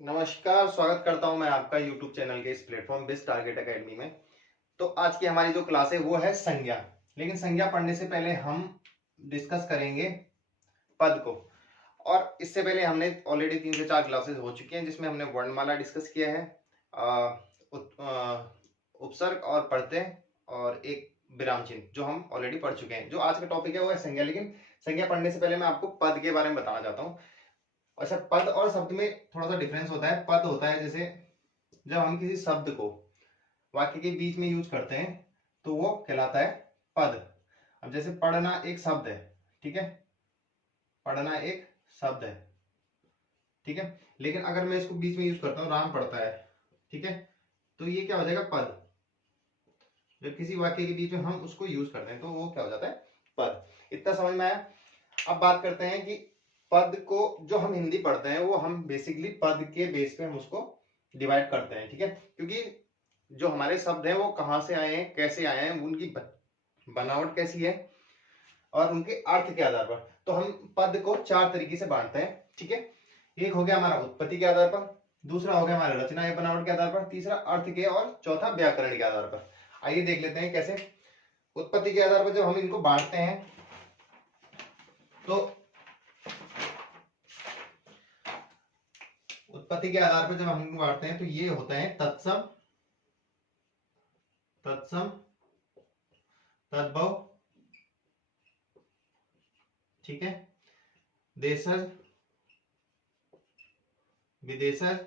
नमस्कार, स्वागत करता हूं मैं आपका YouTube चैनल के इस प्लेटफॉर्म बिस टारगेट एकेडमी में। तो आज की हमारी जो क्लास है वो है संज्ञा। लेकिन संज्ञा पढ़ने से पहले हम डिस्कस करेंगे पद को। और इससे पहले हमने ऑलरेडी 3 से 4 क्लासेस हो चुकी हैं जिसमें हमने वर्णमाला डिस्कस किया है, उपसर्ग और प्रत्यय और एक विराम चिन्ह जो हम ऑलरेडी पढ़ चुके हैं। जो आज का टॉपिक है वो है संज्ञा। लेकिन संज्ञा पढ़ने से पहले मैं आपको पद के बारे में बताना चाहता हूँ। अच्छा, पद और शब्द में थोड़ा सा डिफरेंस होता है। पद होता है जैसे जब हम किसी शब्द को वाक्य के बीच में यूज करते हैं तो वो कहलाता है पद। अब जैसे पढ़ना एक शब्द है, ठीक है, पढ़ना एक शब्द है, ठीक है। लेकिन अगर मैं इसको बीच में यूज करता हूँ, राम पढ़ता है, ठीक है, तो ये क्या हो जाएगा? पद। जब किसी वाक्य के बीच में हम उसको यूज करते हैं तो वो क्या हो जाता है? पद। इतना समझ में आया? अब बात करते हैं कि पद को जो हम हिंदी पढ़ते हैं वो हम बेसिकली पद के बेस पे हम उसको डिवाइड करते हैं, ठीक है। क्योंकि जो हमारे शब्द हैं वो कहाँ से आए हैं, कैसे आए हैं, उनकी बनावट कैसी है और उनके अर्थ के आधार पर तो हम पद को 4 तरीके से बांटते हैं, ठीक है। एक हो गया हमारा उत्पत्ति के आधार पर, दूसरा हो गया हमारा रचना या बनावट के आधार पर, तीसरा अर्थ के और चौथा व्याकरण के आधार पर। आइए देख लेते हैं कैसे। उत्पत्ति के आधार पर जब हम इनको बांटते हैं तो उत्पत्ति के आधार पर जब हम इनको बांटते हैं तो ये होते हैं तत्सम, तत्सम, तद्भव, ठीक है, देशज, विदेशज,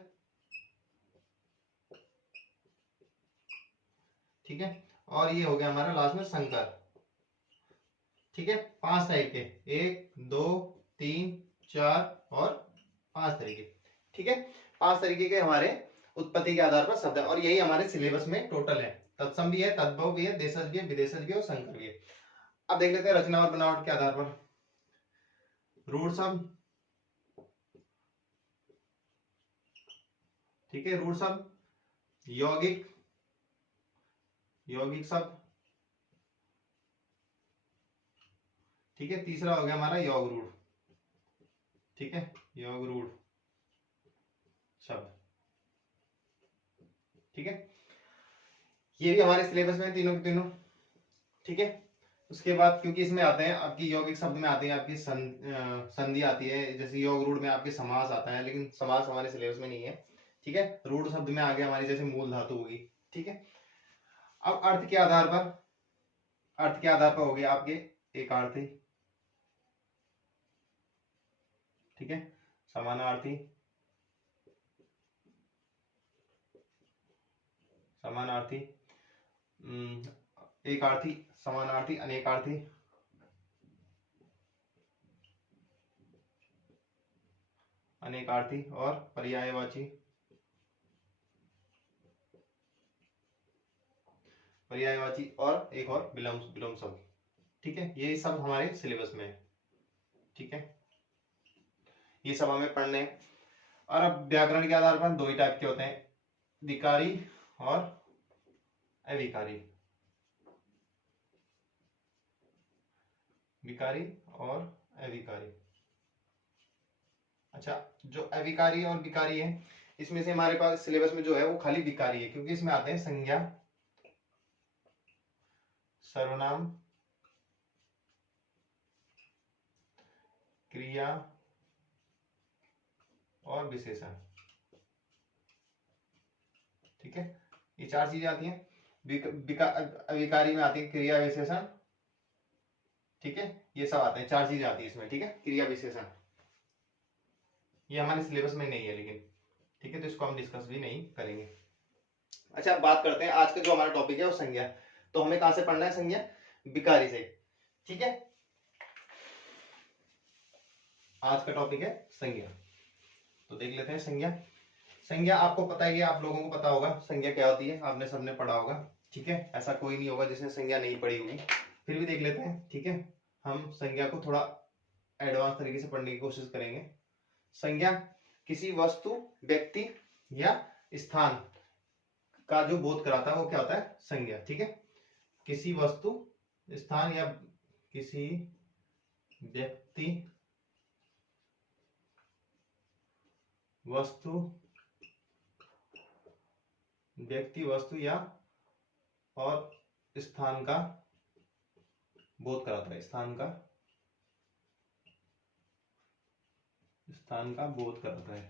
ठीक है, और ये हो गया हमारा लास्ट में संकर, ठीक है। 5 टाइप के, 1 2 3 4 और 5 तरीके, ठीक है। 5 तरीके के हमारे उत्पत्ति के आधार पर शब्द है और यही हमारे सिलेबस में टोटल है। तत्सम भी है, तद्भव भी है, देशज भी है, विदेशज भी है और संकर भी है। अब देख लेते हैं रचना और बनावट के आधार पर। रूढ़ शब्द, ठीक है, रूढ़ शब्द, यौगिक, यौगिक शब्द, ठीक है। तीसरा हो गया हमारा योग रूढ़, ठीक है, योग रूढ़ शब्द, ठीक है। ये भी हमारे सिलेबस में तीनों के तीनों, ठीक है। उसके बाद क्योंकि इसमें आते हैं आपकी यौगिक शब्द में आती है आपकी संधि आती है, जैसे योग रूढ़ में आपके समास आता है, लेकिन समास हमारे सिलेबस में नहीं है, ठीक है। रूढ़ शब्द में आगे हमारी जैसे मूल धातु होगी, ठीक है। अब अर्थ के आधार पर, अर्थ के आधार पर हो गया आपके एकार्थी, ठीक है, समानार्थी, समानार्थी, एकार्थी, समानार्थी, अनेकार्थी, अनेकार्थी और पर्यायवाची, पर्यायवाची और एक और विलोम, विलोम शब्द, ठीक है। ये सब हमारे सिलेबस में है, ठीक है, ये सब हमें पढ़ने हैं। और अब व्याकरण के आधार पर 2 ही टाइप के होते हैं, विकारी और अविकारी, विकारी और अविकारी। अच्छा, जो अविकारी और विकारी है इसमें से हमारे पास सिलेबस में जो है वो खाली विकारी है, क्योंकि इसमें आते हैं संज्ञा, सर्वनाम, क्रिया और विशेषण, ठीक है। ये 4 चीजें आती हैं। अविकारी में आती है क्रिया, विशेषण, ठीक है, ये सब आते हैं, 4 चीजें आती है इसमें, ठीक है, क्रिया विशेषण। ये हमारे सिलेबस में नहीं है लेकिन, ठीक है, तो इसको हम डिस्कस भी नहीं करेंगे। अच्छा, बात करते हैं आज का जो हमारा टॉपिक है वो संज्ञा। तो हमें कहां से पढ़ना है संज्ञा? विकारी से, ठीक है। आज का टॉपिक है संज्ञा, तो देख लेते हैं संज्ञा। संज्ञा आपको पता ही है, आप लोगों को पता होगा संज्ञा क्या होती है, आपने सबने पढ़ा होगा, ठीक है। ऐसा कोई नहीं होगा जिसने संज्ञा नहीं पढ़ी होगी, फिर भी देख लेते हैं, ठीक है। हम संज्ञा को थोड़ा एडवांस तरीके से पढ़ने की कोशिश करेंगे। संज्ञा किसी वस्तु, व्यक्ति या स्थान का जो बोध कराता है वो क्या होता है? संज्ञा, ठीक है। किसी वस्तु, स्थान या किसी व्यक्ति, वस्तु व्यक्ति, वस्तु या और स्थान का बोध कराता है, स्थान का बोध कराता है।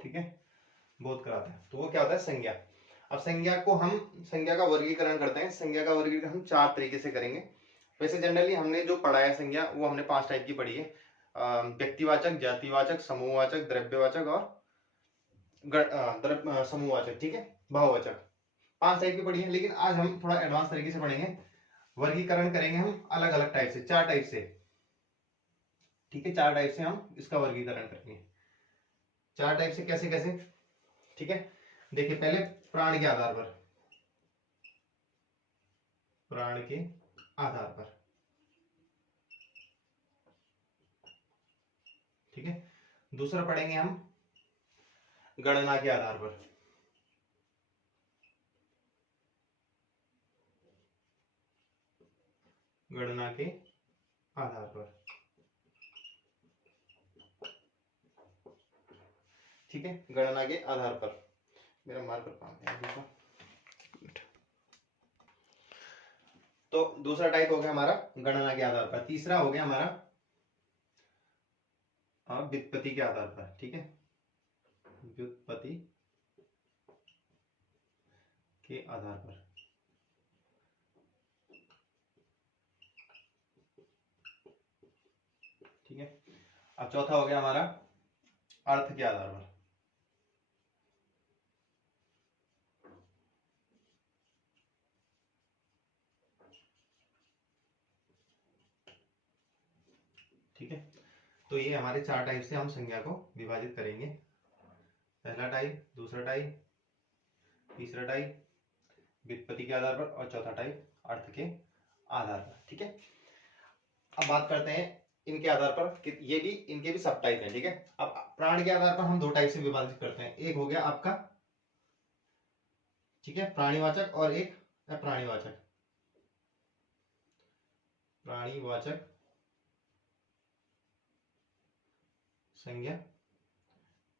ठीक है, बोध कराता है, तो वो क्या होता है, संज्ञा। अब संज्ञा का वर्गीकरण करते हैं। संज्ञा का वर्गीकरण हम 4 तरीके से करेंगे। वैसे जनरली हमने जो पढ़ा है संज्ञा, वो हमने 5 टाइप की पढ़ी है। व्यक्तिवाचक, जातिवाचक, समूहवाचक, द्रव्यवाचक और समूहवाचक। ठीक है, भाववाचक, 5 टाइप की पढ़ी है। लेकिन आज हम थोड़ा एडवांस तरीके से पढ़ेंगे, वर्गीकरण करेंगे हम अलग अलग टाइप से, 4 टाइप से। ठीक है, 4 टाइप से हम इसका वर्गीकरण करेंगे। 4 टाइप से कैसे कैसे? ठीक है, देखिए पहले प्राण के आधार पर, प्राण के आधार पर। ठीक है, दूसरा पढ़ेंगे हम गणना के आधार पर। गणना के आधार पर। ठीक है, गणना के आधार पर। मेरा मार्कर कहाँ है दूसरा? तो दूसरा टाइप हो गया हमारा गणना के आधार पर। तीसरा हो गया हमारा व्युत्पत्ति के आधार पर। ठीक है, व्युत्पत्ति के आधार पर। ठीक है, अब चौथा हो गया हमारा अर्थ के आधार पर। ठीक है, तो ये हमारे 4 टाइप से हम संज्ञा को विभाजित करेंगे। पहला टाइप, दूसरा टाइप, तीसरा टाइप व्युत्पत्ति के आधार पर और चौथा टाइप अर्थ के आधार पर। ठीक है, अब बात करते हैं इनके आधार पर कि ये भी, इनके भी सब टाइप हैं। ठीक है, अब प्राण के आधार पर हम 2 टाइप से विभाजित करते हैं। एक हो गया आपका, ठीक है, प्राणीवाचक और एक अप्राणीवाचक। प्राणीवाचक संज्ञा,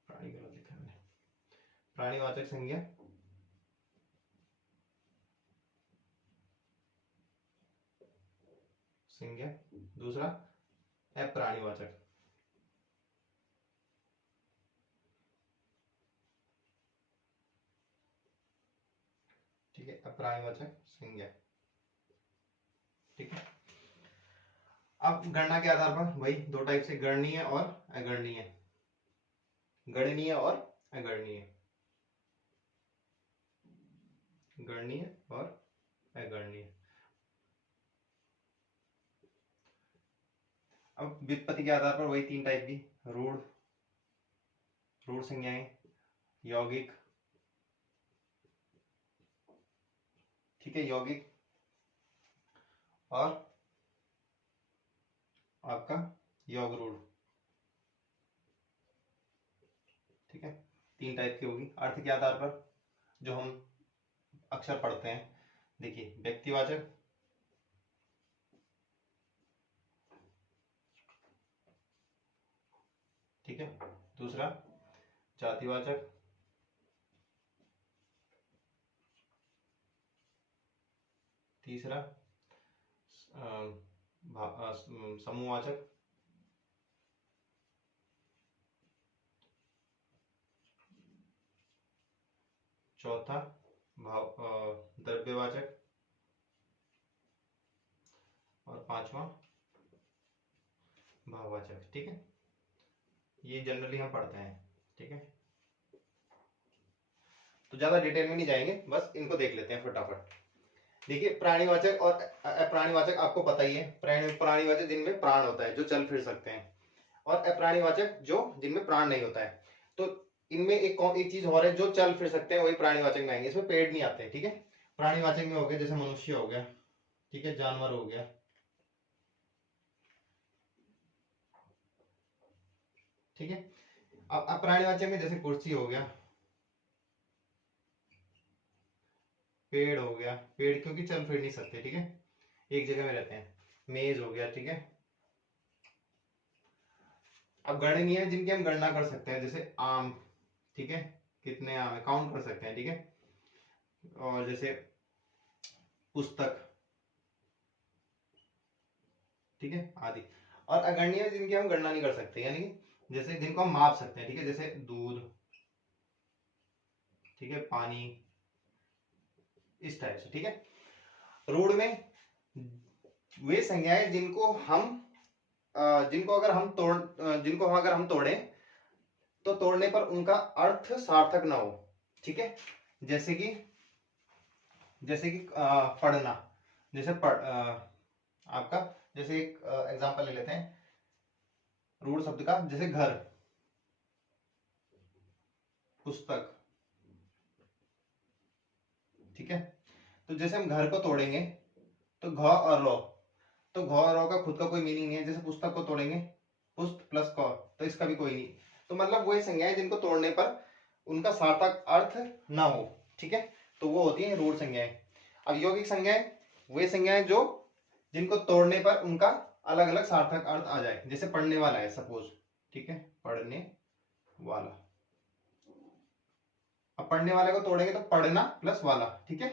प्राणी गलत लिखा मैंने, प्राणीवाचक संज्ञा दूसरा अप्राणीवाचक। ठीक है, अप्राणीवाचक संज्ञा। ठीक है, अब गणना के आधार पर वही 2 टाइप से, गणनीय और अगणनीय। गणनीय और अगणनीय। गणनीय और अगणनीय। अब व्युत्पत्ति के आधार पर वही 3 टाइप की, रूढ़, रूढ़ संज्ञाएं, यौगिक। ठीक है, यौगिक और आपका योग रूढ़। ठीक है, 3 टाइप की होगी। अर्थ के आधार पर जो हम अक्सर पढ़ते हैं, देखिए व्यक्तिवाचक, ठीक है, दूसरा जातिवाचक, तीसरा समूहवाचक, चौथा द्रव्यवाचक और 5वां भाववाचक। ठीक है, ये जनरली हम पढ़ते हैं। ठीक है, तो ज्यादा डिटेल में नहीं जाएंगे, बस इनको देख लेते हैं फटाफट। देखिए प्राणीवाचक और अप्राणीवाचक आपको पता ही है। प्राणीवाचक जिनमें प्राण होता है, जो चल फिर सकते हैं, और अप्राणीवाचक जो जिनमें प्राण नहीं होता है। तो इनमें एक चीज और है, जो चल फिर सकते हैं वही प्राणीवाचक में आएंगे, इसमें पेड़ नहीं आते। ठीक है, प्राणीवाचक में हो गया जैसे मनुष्य हो गया, ठीक है, जानवर हो गया। ठीक है, अब अप्राणीवाचक में जैसे कुर्सी हो गया, पेड़ हो गया, पेड़ क्योंकि चल फिर नहीं सकते, ठीक है, एक जगह में रहते हैं। मेज हो गया, ठीक है, अब गणनीय है जिनकी हम गणना कर सकते हैं, जैसे आम, ठीक है, कितने आम है काउंट कर सकते हैं, ठीक है, और जैसे पुस्तक, ठीक है, आदि। और अगणनीय है जिनकी हम गणना नहीं कर सकते, यानी कि जैसे जिनको हम माप सकते हैं, ठीक है, जैसे दूध, ठीक है, पानी, इस टाइप से, ठीक है। रूढ़ में वे संज्ञाएं जिनको हम जिनको अगर हम तोड़ें तो तोड़ने पर उनका अर्थ सार्थक ना हो, ठीक है। जैसे कि पढ़ना, जैसे आपका जैसे एक एग्जांपल ले लेते हैं रूढ़ शब्द का, जैसे घर, पुस्तक, ठीक है। तो जैसे हम घर को तोड़ेंगे तो घ और रो, तो घ और रो का खुद का कोई मीनिंग नहीं है। जैसे पुस्तक को तोड़ेंगे, पुस्त प्लस क, तो इसका भी कोई नहीं। तो मतलब वो संज्ञाएं जिनको तोड़ने पर उनका सार्थक अर्थ ना हो, ठीक है, तो वो होती है रूढ़ संज्ञाएं। अब यौगिक संज्ञाएं वे संज्ञाएं जो जिनको तोड़ने पर उनका अलग अलग सार्थक अर्थ आ जाए। जैसे पढ़ने वाला है सपोज, ठीक है, पढ़ने वाला, अब पढ़ने वाले को तोड़ेंगे तो पढ़ना प्लस वाला, ठीक है,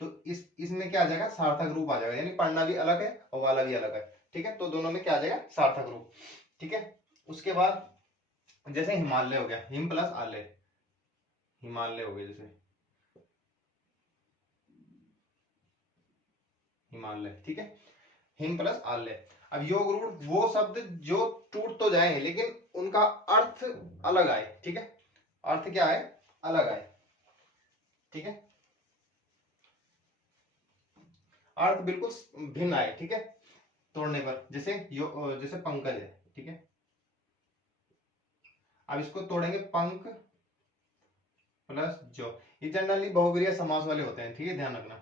तो इसमें क्या आ जाएगा, सार्थक रूप आ जाएगा, यानी पढ़ना भी अलग है और वाला भी अलग है, ठीक है, तो दोनों में क्या आ जाएगा, सार्थक रूप, ठीक है। उसके बाद जैसे हिमालय हो गया, हिम प्लस आलय, हिमालय हो गया, जैसे हिमालय, ठीक है, हिम प्लस आलय। अब योग रूढ़ वो शब्द जो टूट तो जाए लेकिन उनका अर्थ अलग आए, ठीक है, अर्थ क्या है, अलग आए, ठीक है, अर्थ बिल्कुल भिन्न आए, ठीक है, तोड़ने पर। जैसे पंकज है, ठीक है, अब इसको तोड़ेंगे पंक प्लस जो, ये जनरली बहुवीर्य समास वाले होते हैं, ठीक है, ध्यान रखना,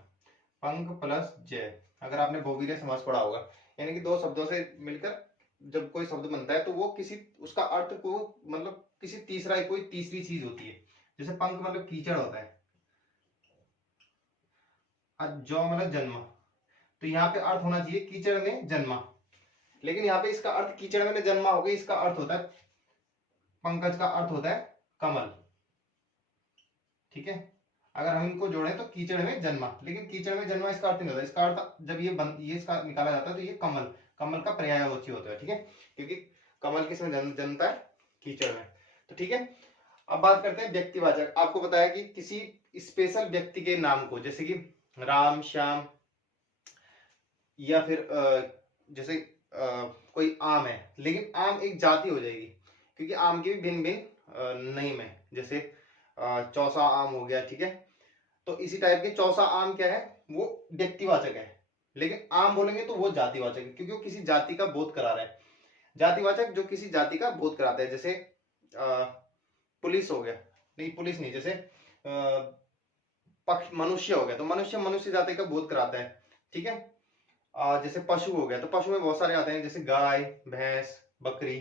पंक प्लस जय। अगर आपने बहुवीर्य समास पढ़ा होगा, यानी कि दो शब्दों से मिलकर जब कोई शब्द बनता है तो वो किसी उसका अर्थ को मतलब किसी तीसरा कोई तीसरी चीज होती है। जैसे पंख मतलब कीचड़ होता है, जो मतलब जन्म, तो यहाँ पे अर्थ होना चाहिए कीचड़ में जन्मा, लेकिन यहाँ पे इसका अर्थ कीचड़ में जन्मा हो गया, इसका अर्थ होता है पंकज का अर्थ होता है कमल, ठीक है। अगर हम इनको जोड़ें तो कीचड़ में जन्मा, लेकिन कीचड़ में जन्मा इसका अर्थ नहीं होता, इसका अर्थ जब ये इसका निकाला जाता है तो ये कमल, कमल का पर्यायवाची होता है, ठीक है, क्योंकि कमल किसमें जन्मता है, कीचड़ में, तो ठीक है। अब बात करते हैं व्यक्तिवाचक। आपको बताया कि किसी स्पेशल व्यक्ति के नाम को, जैसे कि राम, श्याम, या फिर जैसे कोई आम है, लेकिन आम एक जाति हो जाएगी क्योंकि आम के भी भिन्न भिन्न नेम है, जैसे चौसा आम हो गया, ठीक है। तो इसी टाइप के चौसा आम क्या है, वो व्यक्तिवाचक है, लेकिन आम बोलेंगे तो वो जातिवाचक है क्योंकि वो किसी जाति का बोध करा रहा है। जातिवाचक जो किसी जाति का बोध कराता है, जैसे पुलिस हो गया, नहीं पुलिस नहीं, जैसे पक्ष मनुष्य हो गया, तो मनुष्य मनुष्य जाति का बोध कराता है, ठीक है। जैसे पशु हो गया, तो पशु में बहुत सारे आते हैं, जैसे गाय, भैंस, बकरी।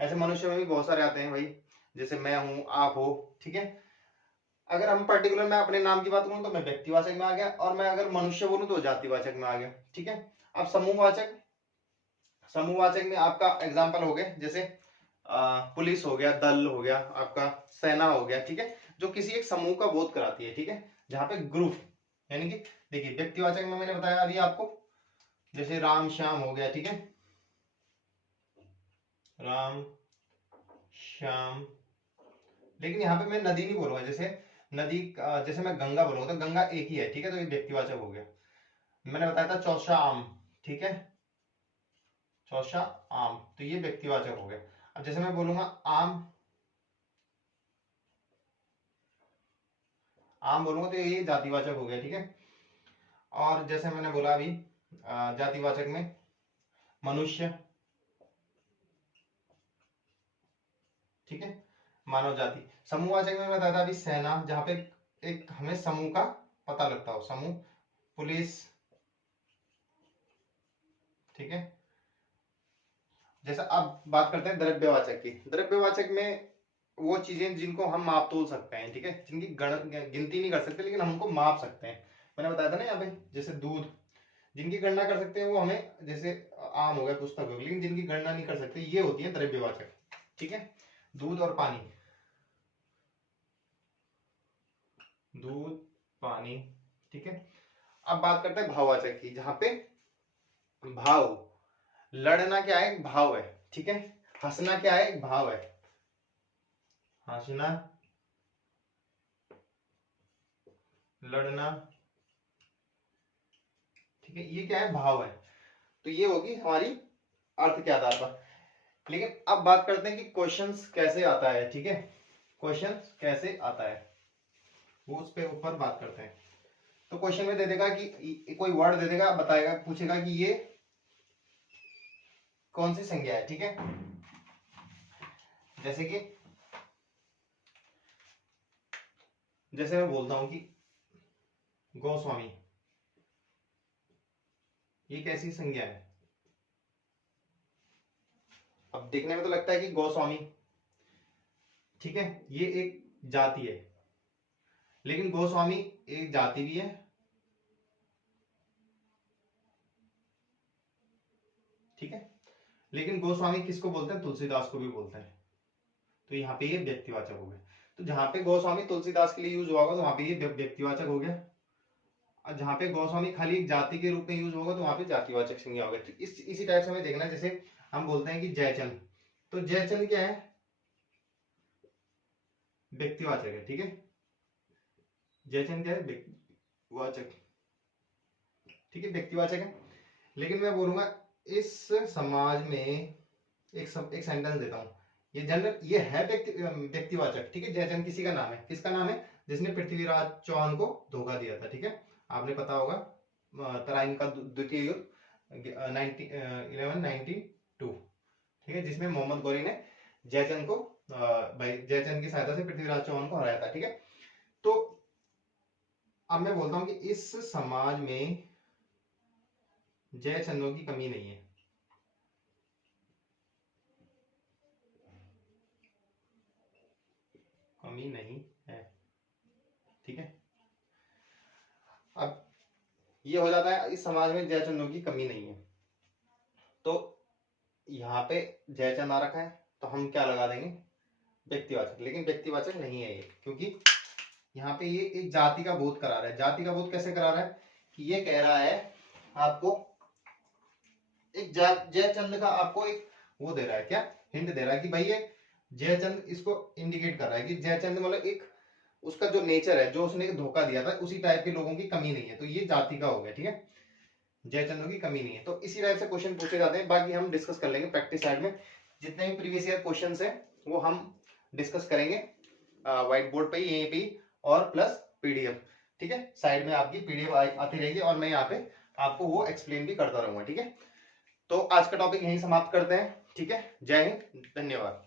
ऐसे मनुष्य में भी बहुत सारे आते हैं भाई, जैसे मैं हूं, आप हो, ठीक है। अगर हम पर्टिकुलर मैं अपने नाम की बात करूं तो मैं व्यक्तिवाचक में आ गया, और मैं अगर मनुष्य बोलूं तो जातिवाचक में आ गया, ठीक है। अब समूहवाचक, समूहवाचक में आपका एग्जाम्पल हो गया, जैसे पुलिस हो गया, दल हो गया, आपका सेना हो गया, ठीक है, जो किसी एक समूह का बोध कराती है, ठीक है, जहां पे ग्रुप, यानी कि देखिए व्यक्तिवाचक में मैंने बताया अभी आपको, जैसे राम श्याम हो गया, ठीक है, राम श्याम, लेकिन यहाँ पे मैं नदी नहीं बोलूंगा, जैसे नदी जैसे मैं गंगा बोलूंगा तो गंगा एक ही है, ठीक है, तो ये व्यक्तिवाचक हो गया। मैंने बताया था चौसा आम, ठीक है, चौसा आम, तो ये व्यक्तिवाचक हो गया। अब जैसे मैं बोलूंगा आम, आम बोलूंगा तो ये जातिवाचक हो गया, ठीक है। और जैसे मैंने बोला अभी जातिवाचक में मनुष्य, ठीक है, मानव जाति। समूहवाचक में बताया था अभी सेना, जहां पे एक हमें समूह का पता लगता हो, समूह, पुलिस, ठीक है। जैसा अब बात करते हैं द्रव्यवाचक की। द्रव्यवाचक में वो चीजें जिनको हम माप तोल सकते हैं, ठीक है, जिनकी गिनती नहीं कर सकते लेकिन हम उनको माप सकते हैं। मैंने बताया था ना यहाँ पे, जैसे दूध, जिनकी गणना कर सकते हैं वो हमें, जैसे आम हो गया, पुस्तक हो गया, लेकिन जिनकी गणना नहीं कर सकते ये होती है द्रव्यवाचक, ठीक है, दूध और पानी, दूध पानी, ठीक है। अब बात करते हैं भाववाचक की, जहां पे भाव, लड़ना क्या है, एक भाव है, ठीक है। हंसना क्या है, एक भाव है, हंसना, लड़ना, ठीक है, ये क्या है, भाव है। तो ये होगी हमारी अर्थ के आधार पर। लेकिन अब बात करते हैं कि क्वेश्चंस कैसे आता है, ठीक है, क्वेश्चंस कैसे आता है, वो उस पे ऊपर बात करते हैं। तो क्वेश्चन में दे देगा कि कोई वर्ड दे देगा, बताएगा, पूछेगा कि ये कौन सी संज्ञा है, ठीक है। जैसे कि जैसे मैं बोलता हूं कि गोस्वामी, ये कैसी संज्ञा है। अब देखने में तो लगता है कि गोस्वामी, ठीक है, ये एक जाति है, लेकिन गोस्वामी एक जाति भी है, ठीक है। लेकिन गोस्वामी किसको बोलते हैं, तुलसीदास को भी बोलते हैं। तो यहाँ पे ये व्यक्तिवाचक हो गया। तो जहां पे गोस्वामी तुलसीदास के लिए यूज हुआ होगा तो वहां पे ये व्यक्तिवाचक हो गया, और जहां पे गोस्वामी खाली एक जाति के रूप में यूज होगा तो वहां पे जातिवाचक संज्ञा होगा। तो इसी टाइप से हमें देखना है। जैसे हम बोलते हैं कि जयचंद, तो जयचंद क्या है, व्यक्तिवाचक है, ठीक है। जयचंद क्या है, व्यक्तिवाचक, ठीक है, व्यक्तिवाचक है। लेकिन मैं बोलूंगा इस समाज में एक सेंटेंस देता हूं, ये जनरल, ये है व्यक्तिवाचक, ठीक है। जयचंद किसी का नाम है, किसका नाम है, जिसने पृथ्वीराज चौहान को धोखा दिया था, ठीक है। आपने पता होगा तराइन का द्वितीय युद्ध 1192, ठीक है, जिसमें मोहम्मद गौरी ने जयचंद को भाई जयचंद की सहायता से पृथ्वीराज चौहान को हराया था, ठीक है। तो अब मैं बोलता हूं कि इस समाज में जयचंदों की कमी नहीं है, कमी नहीं है, ठीक है। अब ये हो जाता है, इस समाज में जयचंदों की कमी नहीं है। तो यहाँ पे जयचंद आ रखा है तो हम क्या लगा देंगे, व्यक्तिवाचक। लेकिन व्यक्तिवाचक नहीं है ये, क्योंकि यहाँ पे ये एक जाति का बोध करा रहा है। जाति का बोध कैसे करा रहा है, कि ये कह रहा है आपको एक जयचंद का आपको एक वो दे रहा है, क्या हिंट दे रहा है कि भाई ये जयचंद, इसको इंडिकेट कर रहा है कि जयचंद मतलब एक उसका जो नेचर है, जो उसने धोखा दिया था, उसी टाइप के लोगों की कमी नहीं है। तो ये जाति का हो गया, ठीक है, जयचंदों की कमी नहीं है। तो इसी टाइप से क्वेश्चन पूछे जाते हैं। बाकी हम डिस्कस कर लेंगे प्रैक्टिस साइड में, जितने भी प्रीवियस ईयर क्वेश्चन है वो हम डिस्कस करेंगे व्हाइट बोर्ड पे यहीं पे, और प्लस पीडीएफ, ठीक है। साइड में आपकी पीडीएफ आती रहेगी और मैं यहाँ पे आपको वो एक्सप्लेन भी करता रहूंगा, ठीक है। तो आज का टॉपिक यहीं समाप्त करते हैं, ठीक है। जय हिंद, धन्यवाद।